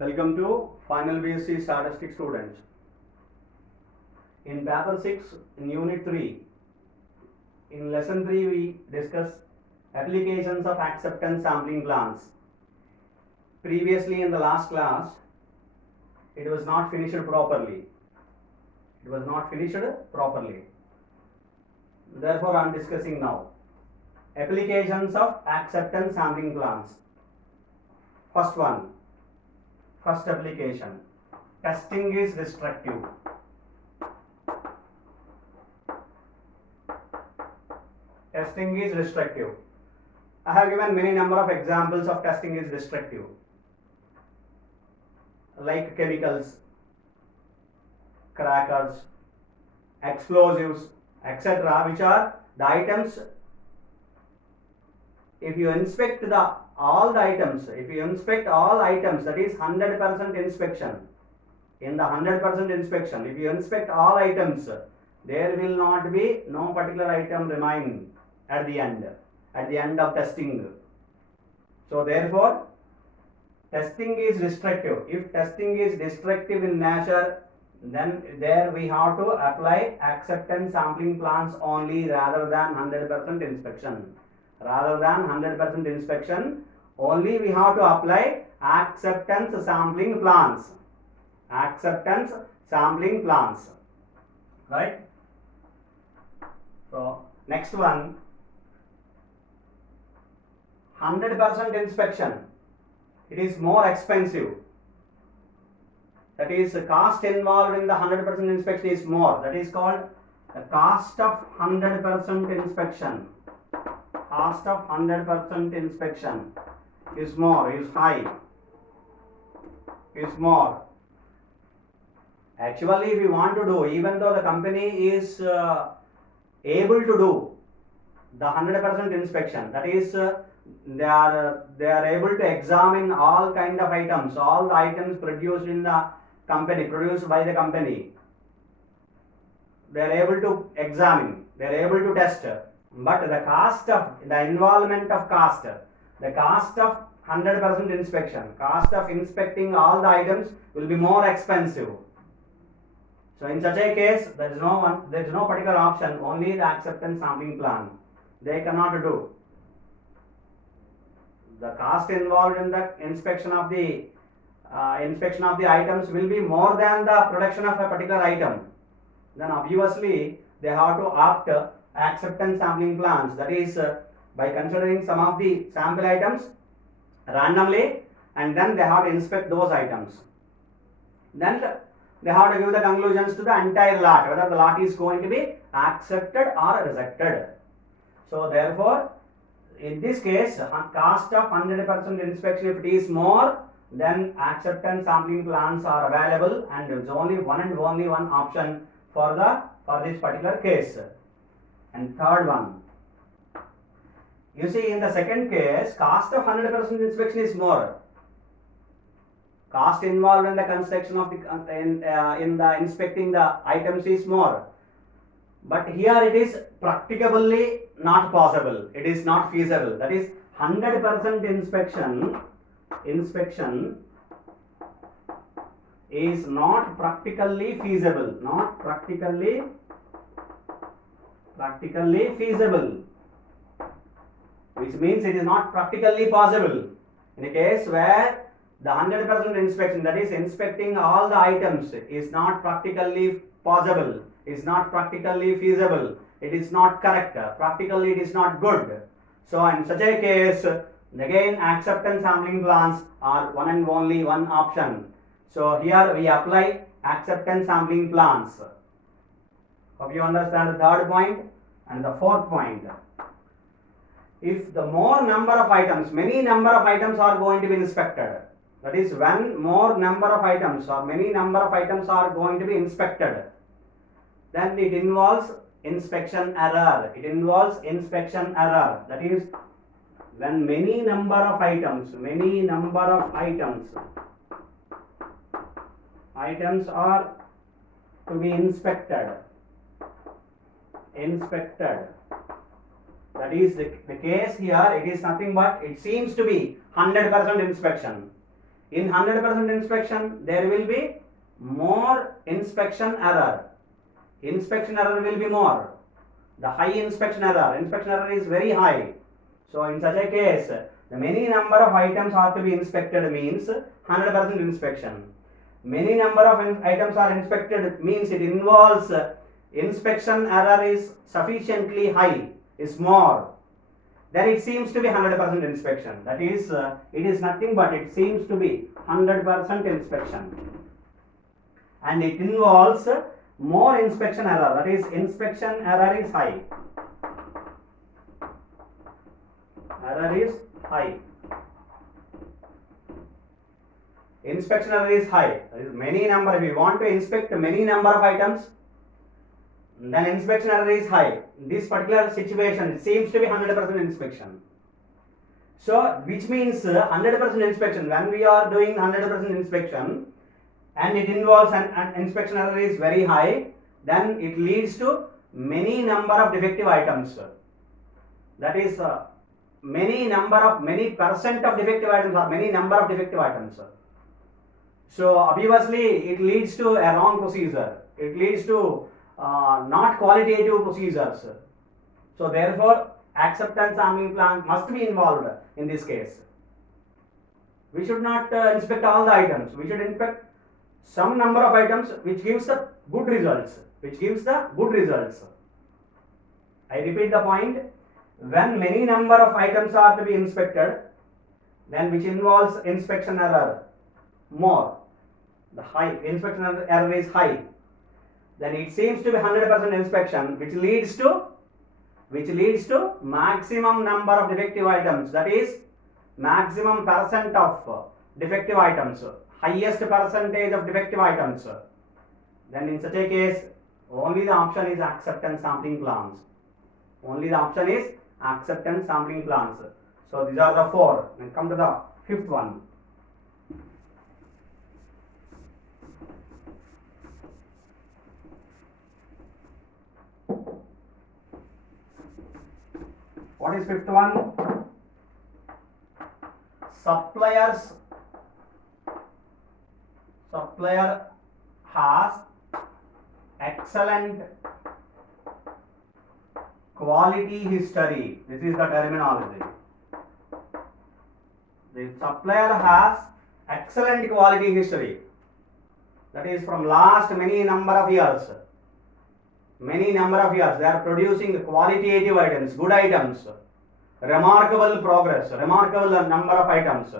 Welcome to final BSc Statistics students. In paper 6 in unit 3, in lesson 3 we discuss applications of acceptance sampling plans. Previously in the last class it was not finished properly. Therefore I am discussing now applications of acceptance sampling plans. First application, testing is destructive. Testing is destructive. I have given many number of examples of testing is destructive, like chemicals, crackers, explosives, etc., which are the items. If you inspect all items, that is 100% inspection. In the 100% inspection, if you inspect all items, there will not be no particular item remain at the end of testing. So therefore, testing is destructive. If testing is destructive in nature, then there we have to apply acceptance sampling plans only rather than 100% inspection. Only we have to apply acceptance sampling plans. Right? So next one, 100% inspection. It is more expensive. That is, the cost involved in the 100% inspection is more. That is called the cost of 100% inspection. Cost of 100% inspection is more, is high, is more. Actually, if you want to do, even though the company is able to do the 100% inspection, that is, they are able to examine all kind of items, all the items produced by the company. They are able to examine, they are able to test, but the cost of 100% inspection, cost of inspecting all the items will be more expensive. So in such a case, there is no particular option, only the acceptance sampling plan. They cannot do. The cost involved in the inspection of the items will be more than the production of a particular item. Then obviously they have to opt acceptance sampling plans. That is, by considering some of the sample items randomly, and then they have to inspect those items. Then they have to give the conclusions to the entire lot, whether the lot is going to be accepted or rejected. So therefore, in this case, cost of 100% inspection, if it is more, then acceptance sampling plans are available, and there is only one option for this particular case. And third one, you see, in the second case, cost of 100% inspection is more. Cost involved in the construction of in the inspecting the items is more. But here it is practicably not possible. It is not feasible. That is, 100% inspection is not practically feasible. Which means it is not practically possible. In a case where the 100% inspection, that is inspecting all the items, is not practically possible, is not practically feasible, it is not correct, practically it is not good. So in such a case, again acceptance sampling plans are one and only one option. So here we apply acceptance sampling plans. Hope you understand the third point. And the fourth point, if the many number of items are going to be inspected, that is, when more number of items or many number of items are going to be inspected, then it involves inspection error. That is, when many number of items are to be inspected. That is the case here. It is nothing but, it seems to be 100% inspection. In 100% inspection, there will be more inspection error. Inspection error will be more. The high inspection error is very high. So in such a case, the many number of items are to be inspected means 100% inspection. Many number of items are inspected means it involves inspection error is sufficiently high, is more. Then it seems to be 100% inspection. That is, it is nothing but it seems to be 100% inspection. And it involves more inspection error. That is, inspection error is high. Error is high. Inspection error is high. That is many number. If we want to inspect many number of items, then inspection error is high. In this particular situation, it seems to be 100% inspection. So, which means 100% inspection. When we are doing 100% inspection and it involves an inspection error is very high, then it leads to many number of defective items. That is many percent of defective items or many number of defective items. So obviously it leads to a wrong procedure. It leads to not qualitative procedures. So therefore acceptance sampling plan must be involved in this case. We should not inspect all the items. We should inspect some number of items which gives the good results. I repeat the point. When many number of items are to be inspected, then which involves inspection error more, the high inspection error is high, then it seems to be 100% inspection, which leads to maximum number of defective items. That is maximum percent of defective items, highest percentage of defective items. Then in such a case, only the option is acceptance sampling plans. So these are the four. Then come to the fifth one. What is fifth one? Supplier has excellent quality history. This is the terminology. The supplier has excellent quality history. That is from last many number of years. They are producing qualitative items, good items, remarkable progress, remarkable number of items.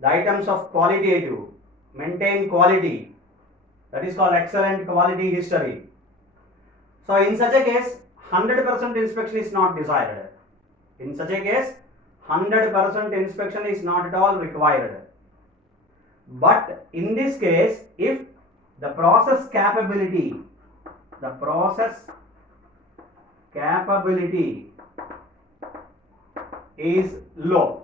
The items of qualitative, maintain quality. That is called excellent quality history. So in such a case, 100% inspection is not desired. In such a case, 100% inspection is not at all required. But in this case, if the process capability is low,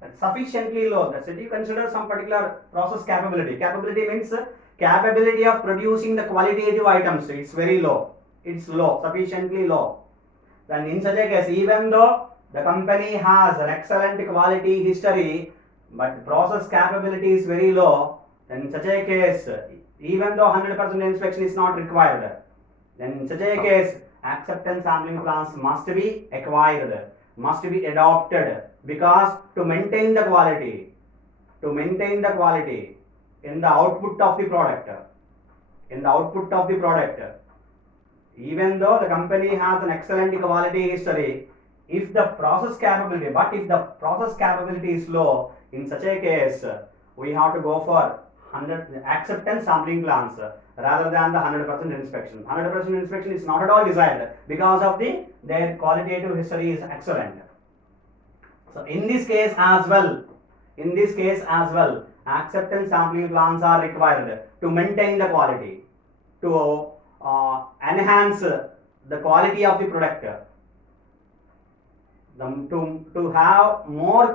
that's sufficiently low, that's it. You consider some particular process capability. Capability means capability of producing the qualitative items. It's very low. It's low, sufficiently low. Then in such a case, even though the company has an excellent quality history, but process capability is very low, then in such a case, even though 100% inspection is not required, then in such a case, acceptance sampling plans must be acquired, must be adopted, because to maintain the quality in the output of the product, even though the company has an excellent quality history, if the process capability is low, in such a case, we have to go for acceptance sampling plans rather than the 100% inspection. 100% inspection is not at all desired because of their qualitative history is excellent. So in this case as well, acceptance sampling plans are required to maintain the quality, to enhance the quality of the product, to have more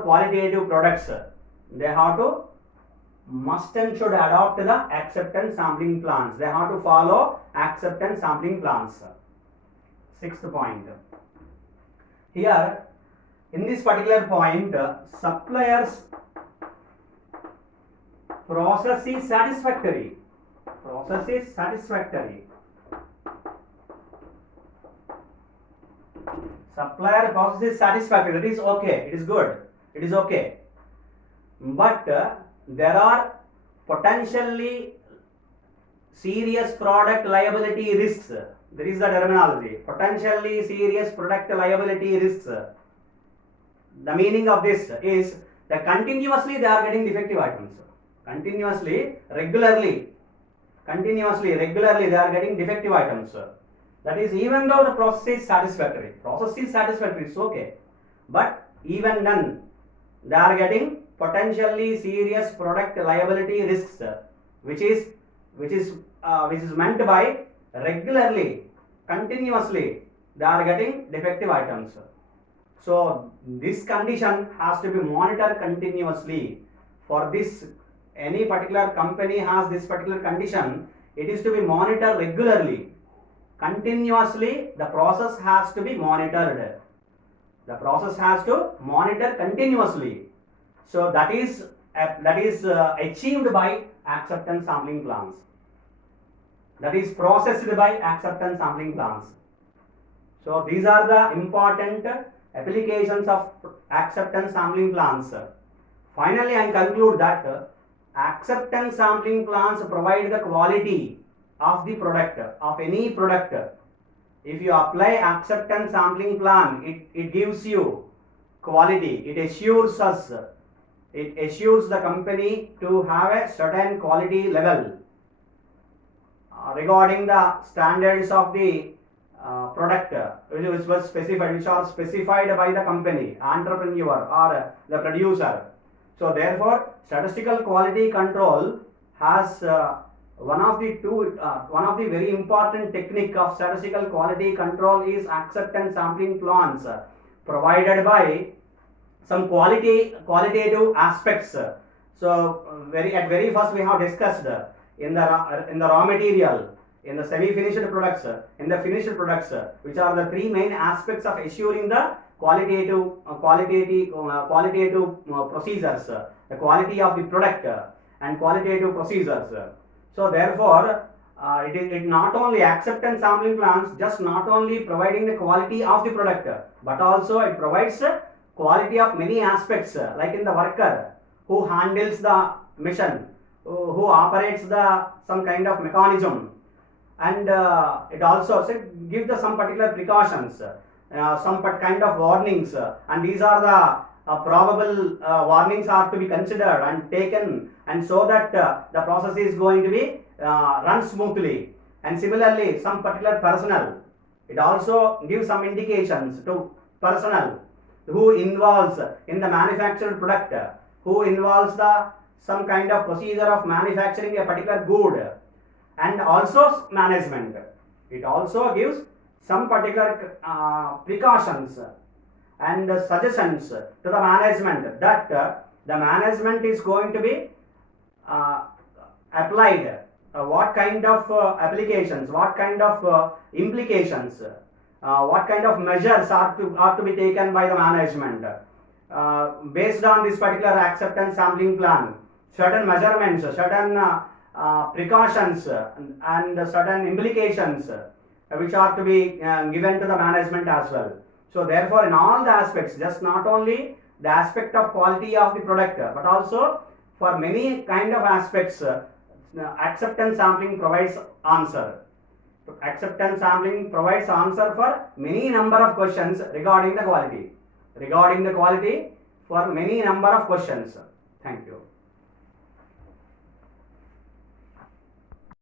qualitative products, they have to must and should adopt the acceptance sampling plans. They have to follow acceptance sampling plans. Sixth point. Here in this particular point, supplier's process is satisfactory. Process is satisfactory. Supplier process is satisfactory. That is okay. It is good. It is okay. But there are potentially serious product liability risks. There is the terminology. Potentially serious product liability risks. The meaning of this is that continuously they are getting defective items. Continuously, regularly they are getting defective items. That is, even though the process is satisfactory, it's okay. But even then, they are getting potentially serious product liability risks, which is meant by regularly, continuously they are getting defective items. So this condition has to be monitored continuously. For this, any particular company has this particular condition, it is to be monitored regularly. Continuously, the process has to be monitored. The process has to monitor continuously. So that is achieved by acceptance sampling plans. That is processed by acceptance sampling plans. So these are the important applications of acceptance sampling plans. Finally, I conclude that acceptance sampling plans provide the quality of the product, of any product. If you apply acceptance sampling plan, it gives you quality. It assures the company to have a certain quality level regarding the standards of the product which are specified by the company, entrepreneur or the producer. So therefore, statistical quality control has one of the very important technique of statistical quality control is acceptance sampling plans provided by some qualitative aspects. So at very first we have discussed in the raw material, in the semi-finished products, in the finished products, which are the three main aspects of assuring the qualitative procedures, the quality of the product and qualitative procedures. So therefore, it not only acceptance sampling plans just not only providing the quality of the product, but also it provides quality of many aspects, like in the worker who handles the machine, who operates some kind of mechanism, and it also gives some particular precautions, some kind of warnings, and these are the probable warnings are to be considered and taken, and so that the process is going to be run smoothly. And similarly, some particular personnel, it also gives some indications to personnel who involves in the manufactured product, who involves some kind of procedure of manufacturing a particular good, and also management. It also gives some particular precautions and suggestions to the management that the management is going to be applied, what kind of applications, what kind of implications, what kind of measures are to be taken by the management based on this particular acceptance sampling plan. Certain measurements, certain precautions and certain implications which are to be given to the management as well. So therefore, in all the aspects, just not only the aspect of quality of the product, but also for many kind of aspects, acceptance sampling provides answer. Acceptance sampling provides answer for many number of questions regarding the quality. For many number of questions. Thank you.